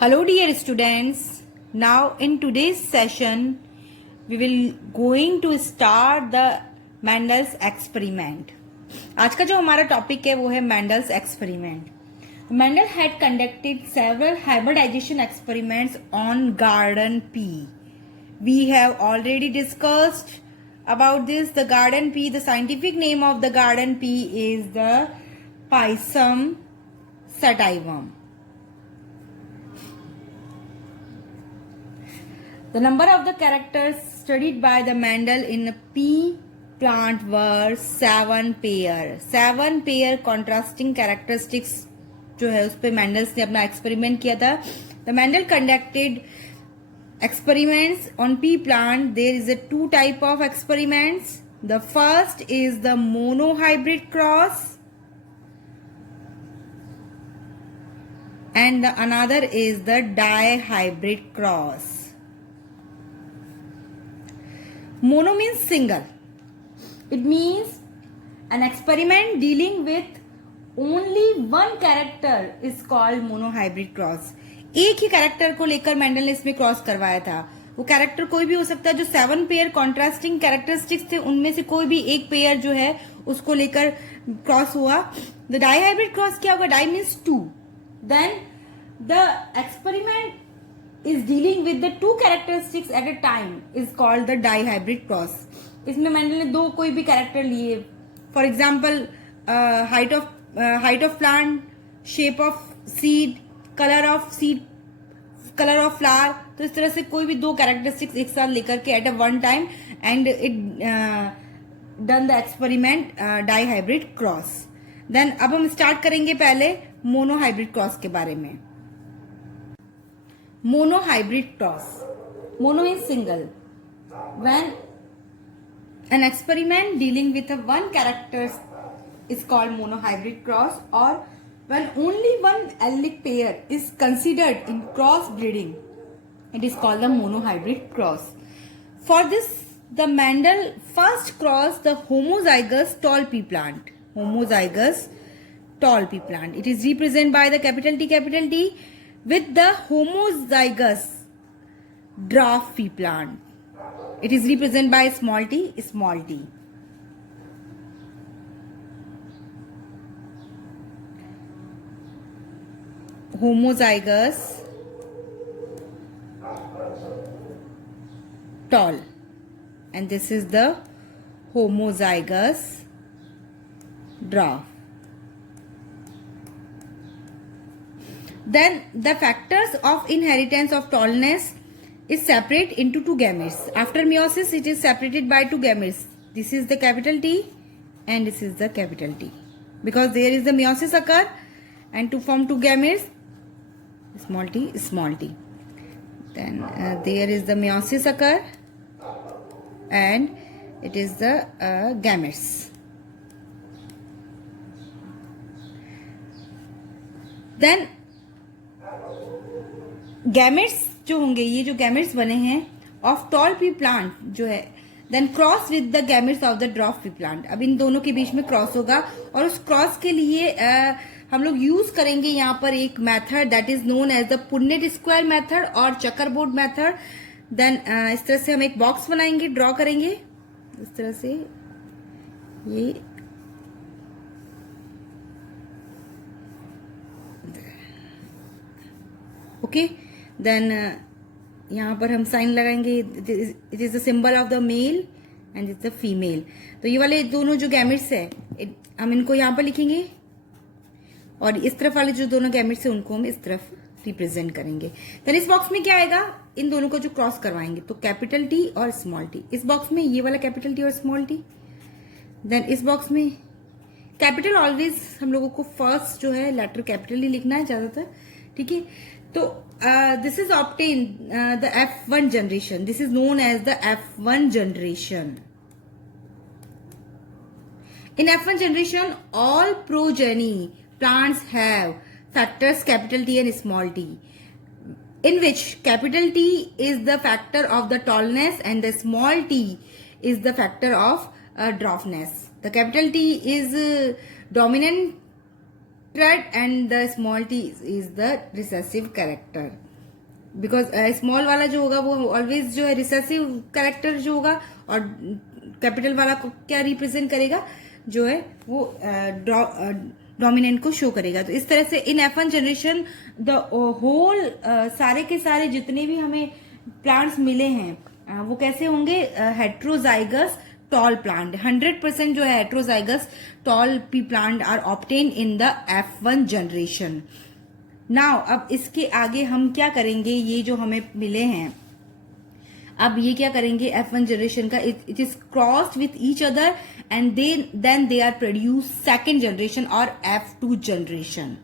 Hello dear students. Now in today's session we will going to start the Mendel's experiment. आज का जो हमारा topic है वो है Mendel's experiment. Mendel had conducted several hybridization experiments on garden pea. We have already discussed about this. The garden pea, the scientific name of the garden pea is the Pisum sativum. The number of the characters studied by the Mendel in a pea plant were 7 pair. 7 pair contrasting characteristics जो है उस पे Mendel ने अपना experiment किया था. The Mendel conducted experiments on pea plant. There is a 2 type of experiments. The first is the monohybrid cross and the another is the dihybrid cross. Mono means single. It means an experiment dealing with only one character is called monohybrid cross. एक ही character को लेकर Mendel ने इसमें cross करवाया था. वो character कोई भी हो सकता है. जो 7 पेयर कॉन्ट्रास्टिंग कैरेक्टरिस्टिक्स थे उनमें से कोई भी एक पेयर जो है उसको लेकर क्रॉस हुआ. द डाईहाइब्रिड क्रॉस क्या होगा? Di means 2. Then the experiment is dealing with the 2 characteristics at a time is called the dihybrid cross. इसमें मेंडल ने 2 कोई भी कैरेक्टर लिए. For example height of plant, shape of seed, colour of flower. तो इस तरह से कोई भी 2 कैरेक्टरिस्टिक्स एक साथ लेकर के at a one time and it done the experiment dihybrid cross. Then अब हम स्टार्ट करेंगे पहले मोनोहाइब्रिड क्रॉस के बारे में. Monohybrid cross. Mono is single. When an experiment dealing with a one character is called monohybrid cross, or when only one allelic pair is considered in cross breeding, it is called the monohybrid cross. For this, the Mendel first crossed the homozygous tall pea plant. Homozygous tall pea plant. It is represented by the capital T with the homozygous dwarf pea plant. It is represented by small t. Homozygous tall, and this is the homozygous dwarf. Then the factors of inheritance of tallness is separate into 2 gametes. After meiosis, it is separated by 2 gametes. This is the capital T and this is the capital T. Because there is the meiosis occur and to form 2 gametes, small t. Then there is the meiosis occur and it is the gametes. Then gametes जो होंगे, ये जो gametes बने हैं of tall pea plant जो है, then cross with the gametes of the dwarf pea plant. अब इन दोनों के बीच में क्रॉस होगा और उस क्रॉस के लिए हम लोग यूज करेंगे यहाँ पर एक method that is known as the Punnett square method और चक्करबोर्ड मेथड. देन इस तरह से हम एक बॉक्स बनाएंगे, ड्रॉ करेंगे इस तरह से. ये ओके. देन यहाँ पर हम साइन लगाएंगे. It is the symbol of the male and is the female. तो ये वाले दोनों जो गैमेट्स है हम इनको यहाँ पर लिखेंगे और इस तरफ वाले जो दोनों गैमेट्स है उनको हम इस तरफ रिप्रेजेंट करेंगे. देन इस बॉक्स में क्या आएगा? इन दोनों को जो क्रॉस करवाएंगे तो कैपिटल टी और स्मॉल टी. इस बॉक्स में ये वाला कैपिटल टी और स्मॉल टी. देन इस बॉक्स में कैपिटल ऑलवेज हम लोगों को फर्स्ट जो है लेटर कैपिटल ही लिखना है ज्यादातर. ठीक है. तो this is obtained the F1 generation. This is known as the F1 generation. In F1 generation, all progeny plants have factors capital T and small t, in which capital T is the factor of the tallness and the small t is the factor of dwarfness. The capital T is dominant trait and the small t is the recessive character. Because small वाला जो होगा वो always जो है recessive character जो होगा, और capital वाला को क्या रिप्रेजेंट करेगा, जो है वो डोमिनेंट को शो करेगा। तो इस तरह से इन F1 जनरेशन द होल सारे के सारे जितने भी हमें प्लांट्स मिले हैं वो कैसे होंगे, हेट्रोजाइगस टॉल प्लांट। 100% जो है heterozygous tall pea plant are obtain in the F1 generation. Now अब इसके आगे हम क्या करेंगे, ये जो हमें मिले हैं अब ये क्या करेंगे F1 जनरेशन का, it is crossed with each other and then they are produce second generation और F2 जनरेशन।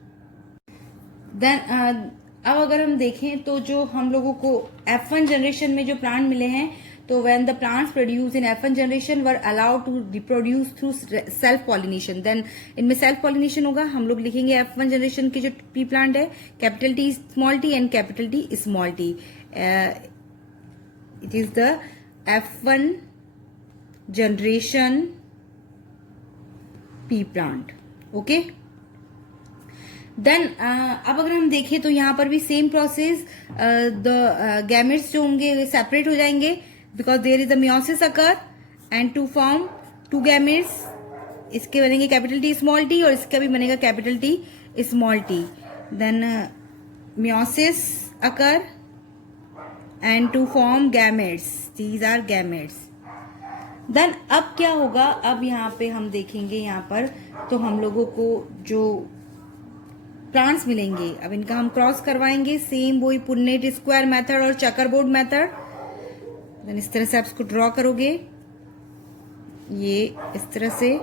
देन अब अगर हम देखें तो जो हम लोगों को F1 जनरेशन में जो प्लांट मिले हैं, तो when the plants produce in F1 generation were allowed to reproduce through self pollination, then इनमें सेल्फ पॉलिनेशन होगा। हम लोग लिखेंगे F1 जनरेशन के जो पी प्लांट है, capital T small T and capital T small T. It is the F1 generation pea plant. Okay, then अब अगर हम देखें तो यहां पर भी सेम प्रोसेस, द गैमेट्स जो होंगे सेपरेट हो जाएंगे because there is a meiosis occur and to form two gametes. इसके बनेंगे कैपिटल टी स्मॉल टी और इसका भी बनेगा capital T small T. Then meiosis occur and to form gametes, these are gametes. Then अब क्या होगा, अब यहाँ पे हम देखेंगे यहाँ पर तो हम लोगों को जो प्लांट्स मिलेंगे अब इनका हम क्रॉस करवाएंगे, सेम वही पुन्नेट स्क्वायर मेथड और चकरबोर्ड मेथड। देन इस तरह से आप इसको ड्रॉ करोगे, ये इस तरह से।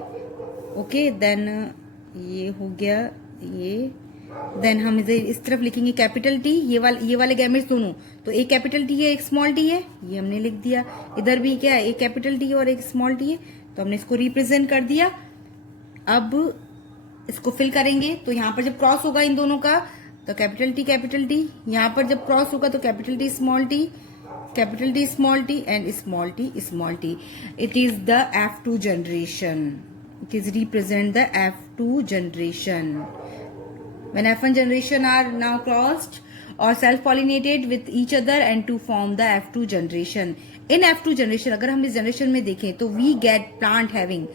ओके, देन ये हो गया ये। देन हम इस तरफ लिखेंगे कैपिटल टी, ये वाले गैमेट्स दोनों, तो एक कैपिटल टी है एक स्मॉल टी है, ये हमने लिख दिया। इधर भी क्या है, एक कैपिटल टी है और एक स्मॉल टी है, तो हमने इसको रिप्रेजेंट कर दिया। अब इसको फिल करेंगे, तो यहां पर जब क्रॉस होगा इन दोनों का तो कैपिटल टी, यहां पर जब क्रॉस होगा तो capital T small T and small T. It is the F2 generation, it is represent the F2 generation. When F1 generation are now crossed or self-pollinated with each other and to form the F2 generation. In F2 generation, अगर हम इस generation में देखें तो we get plant having,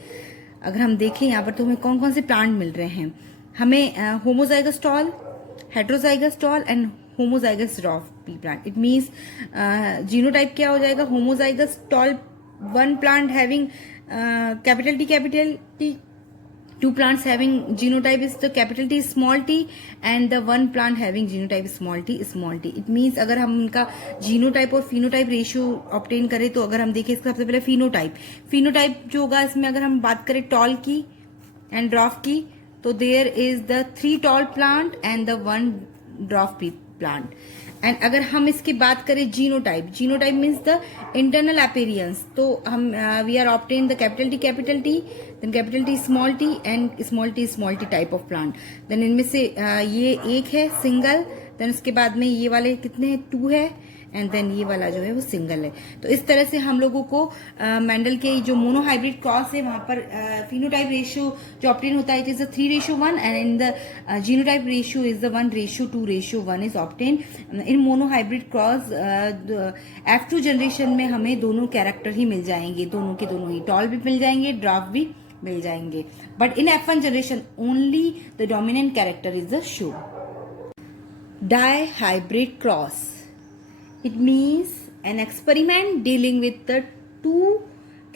अगर हम देखें यहाँ पर तो हमें कौन कौन से प्लांट मिल रहे हैं, हमें homozygous tall, heterozygous tall and homozygous dwarf pea plant. It means genotype क्या हो जाएगा, homozygous tall one plant having capital T, two plants having genotype is the capital T small t and the one plant having genotype small t small t. It means अगर हम इनका genotype और phenotype ratio obtain करें तो अगर हम देखें इसका सबसे पहले फिनोटाइप जो होगा इसमें अगर हम बात करें टॉल की एंड ड्वार्फ की, तो there is the 3 tall plant and the 1 dwarf plant. And अगर हम इसकी बात करें genotype means the internal appearance, तो हम we are obtain the capital T then capital T small T and small T type of plant. Then इनमें से ये एक है सिंगल, देन उसके बाद में ये वाले कितने हैं, 2 है, एंड देन ये वाला जो है वो सिंगल है। तो इस तरह से हम लोगों को मेंडल के जो मोनोहाइब्रिड क्रॉस है वहां पर फिनोटाइप रेशियो जो ऑब्टेन होता है it is 3:1 and in the genotype ratio is the 1:2:1 is obtain. In monohybrid cross F2 generation में हमें दोनों कैरेक्टर ही मिल जाएंगे, दोनों के दोनों ही, टॉल भी मिल जाएंगे, ड्वार्फ भी मिल जाएंगे, but in F1 generation only the dominant character is the show. Dihybrid cross, it means an experiment dealing with the 2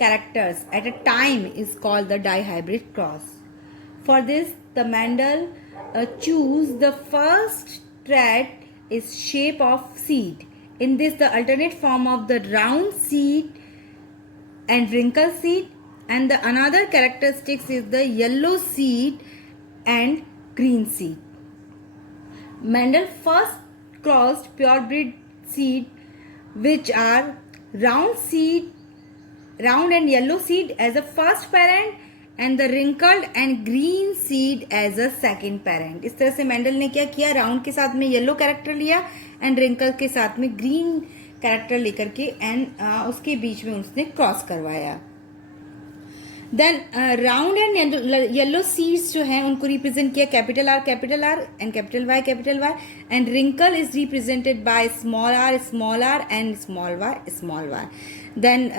characters at a time is called the dihybrid cross. For this, the Mendel choose the first trait is shape of seed. In this, the alternate form of the round seed and wrinkle seed, and the another characteristics is the yellow seed and green seed. Mendel first crossed purebred seed which are round and yellow seed as a first parent and the wrinkled and green seed as a second parent. इस तरह से Mendel ने क्या किया, round के साथ में yellow character लिया एंड रिंकल के साथ में ग्रीन कैरेक्टर लेकर के एंड उसके बीच में उसने क्रॉस करवाया। Then round and yellow seeds जो हैं उनको रिप्रेजेंट किया capital R and capital Y and wrinkle is represented by small R and small Y then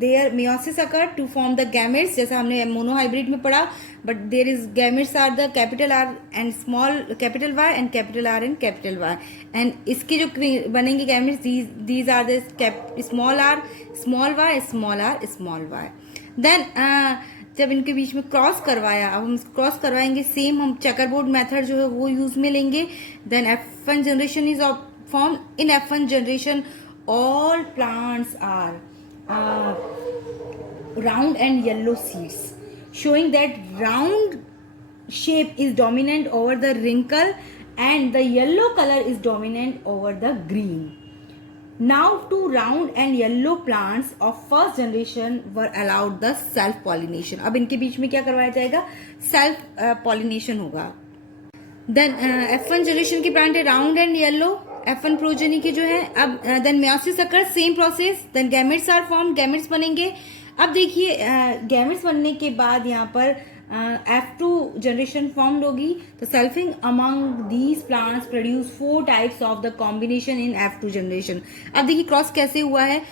there meiosis occur to form the gametes, जैसा हमने मोनोहाइब्रिड में पढ़ा, but there is gametes are the capital R and small capital Y and capital R and capital Y and इसके जो बनेंगे gametes these are the small R small Y then जब इनके बीच में क्रॉस करवाया, अब हम क्रॉस करवाएंगे सेम हम चेकरबोर्ड मेथड जो है वो यूज में लेंगे. Then F1 generation is form in F1 generation all plants are round and yellow seeds, showing that round shape is dominant over the wrinkle and the yellow color is dominant over the green. Now two round and yellow plants of first generation were allowed the self pollination. अब इनके बीच में क्या करवाया जाएगा? self pollination होगा. Then F1 generation की plant है round and yellow, F1 progeny के जो है. अब then meiosis occurs, same process. Then gametes are form, gametes बनेंगे. अब देखिए गैमेट्स बनने के बाद यहाँ पर F2 जनरेशन फॉर्म्ड होगी. तो selfing among these plants produce 4 types of the combination in F2 generation. अब देखिए क्रॉस कैसे हुआ है,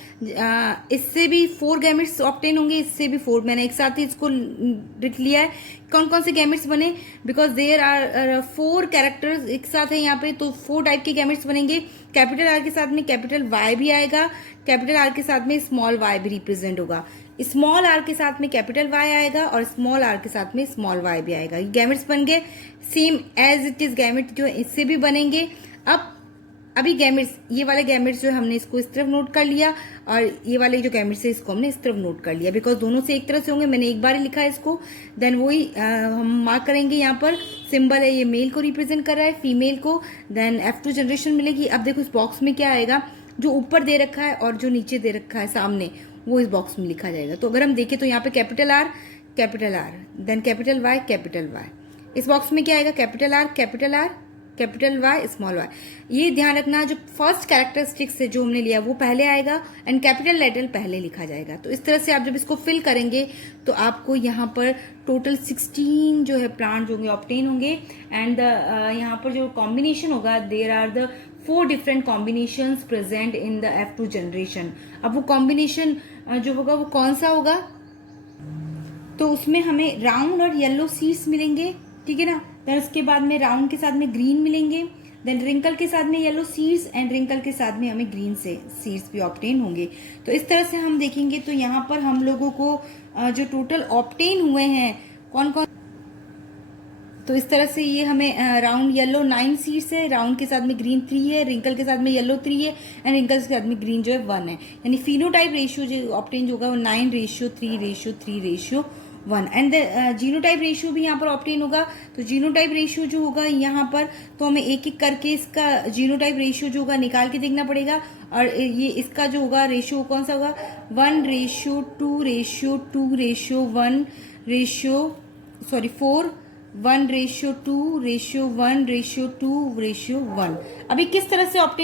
इससे भी 4 गैमेट्स ऑब्टेन होंगे, इससे भी 4. मैंने एक साथ ही इसको लिख लिया है कौन कौन से गैमेट्स बने, बिकॉज देयर आर 4 कैरेक्टर्स एक साथ है यहाँ पे, तो 4 टाइप के गैमेट्स बनेंगे. कैपिटल आर के साथ में कैपिटल वाई भी आएगा, कैपिटल आर के साथ में स्मॉल वाई भी रिप्रेजेंट होगा, स्मॉल आर के साथ में कैपिटल वाई आएगा और स्मॉल आर के साथ में स्मॉल वाई भी आएगा. गैमेट्स बन गए same as it is. Gamete जो इससे भी बनेंगे. अब अभी गैमेट्स, ये वाले गैमेट्स जो हमने इसको इस तरफ नोट कर लिया और ये वाले जो गैमेट्स है इसको हमने इस तरफ नोट कर लिया, बिकॉज दोनों से एक तरह से होंगे. मैंने एक बार ही लिखा है इसको. देन वही हम मार्क करेंगे. यहाँ पर सिंबल है, ये मेल को रिप्रेजेंट कर रहा है, फीमेल को. देन F2 जनरेशन मिलेगी. अब देखो इस बॉक्स में क्या आएगा, जो ऊपर दे रखा है और जो नीचे दे रखा है सामने, वो इस बॉक्स में लिखा जाएगा. तो अगर हम देखें तो यहाँ पे capital R then capital Y. इस बॉक्स में क्या आएगा, कैपिटल वाई स्मॉल वाई. ये ध्यान रखना, जो फर्स्ट कैरेक्टरिस्टिक्स है जो हमने लिया वो पहले आएगा एंड कैपिटल लेटर पहले लिखा जाएगा. तो इस तरह से आप जब इसको फिल करेंगे तो आपको यहाँ पर टोटल 16 जो है प्लांट जो होंगे ऑब्टेन होंगे. एंड यहाँ पर जो कॉम्बिनेशन होगा, there are the 4 different combinations present in the F2 generation. अब वो कॉम्बिनेशन जो होगा वो कौन सा होगा, तो उसमें हमें राउंड और येलो सीड्स मिलेंगे, ठीक है ना. देन उसके बाद में राउंड के साथ में ग्रीन मिलेंगे. देन रिंकल के साथ में येलो सीड्स एंड रिंकल के साथ में हमें ग्रीन से सीड्स भी ऑब्टेन होंगे. तो इस तरह से हम देखेंगे तो यहाँ पर हम लोगों को जो टोटल ऑब्टेन हुए हैं कौन कौन, तो इस तरह से ये हमें राउंड येलो 9 सीड्स है, राउंड के साथ में ग्रीन 3 है, रिंकल के साथ में येलो 3 है एंड रिंकल के साथ में ग्रीन जो है 1 है. यानी फिनोटाइप रेशियो जो ऑब्टेन जो होगा वो 9:3:3:1 एंड जीनोटाइप रेशियो भी यहाँ पर ऑब्टेन होगा. तो जीनोटाइप रेशियो जो होगा यहाँ पर, तो हमें एक एक करके इसका जीनोटाइप रेशियो जो होगा निकाल के देखना पड़ेगा. और ये इसका जो होगा रेशियो कौन सा होगा, 1:2:1:4:1:2:1. अभी किस तरह से ऑब्टेन